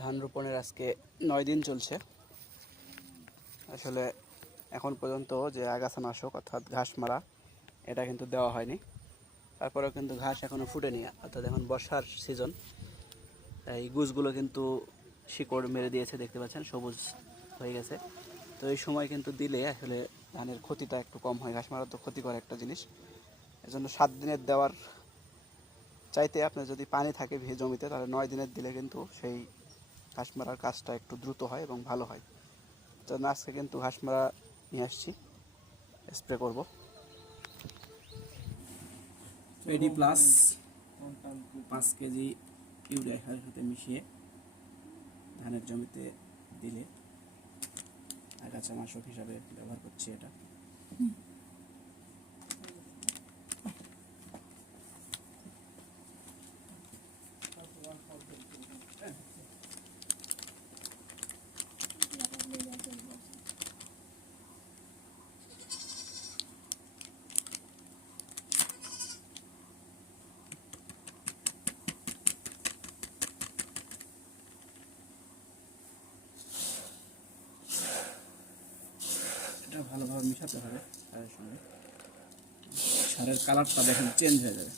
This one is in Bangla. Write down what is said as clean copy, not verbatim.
ধান রোপণের আজকে 9 দিন চলছে। আসলে এখন পর্যন্ত যে আগাছানাশক অর্থাৎ ঘাস মারা এটা কিন্তু দেওয়া হয়নি। তারপরেও কিন্তু ঘাস এখনও ফুটেনি, অর্থাৎ এখন বর্ষার সিজন। এই গুছগুলো কিন্তু শিকড় মেরে দিয়েছে, দেখতে পাচ্ছেন সবুজ হয়ে গেছে। তো এই সময় কিন্তু দিলে আসলে ধানের ক্ষতিটা একটু কম হয়। ঘাস মারা তো ক্ষতিকর একটা জিনিস, এজন্য 7 দিনের দেওয়ার চাইতে আপনার যদি পানি থাকে জমিতে, তাহলে 9 দিনের দিলে কিন্তু সেই ঘাস মারার কাজটা একটু দ্রুত হয় এবং ভালো হয়। তো আজকে কিন্তু ঘাস মারা নিয়ে আসছি, স্প্রে করব। এডি প্লাস 5 কেজি ইউরিয়া সারের সাথে মিশিয়ে ধানের জমিতে দিলে আগাছানাশক হিসাবে ব্যবহার করছি এটা। এটা ভালোভাবে মিশাতে হবে সারের সঙ্গে। সারের কালারটা দেখেন চেঞ্জ হয়ে যাবে।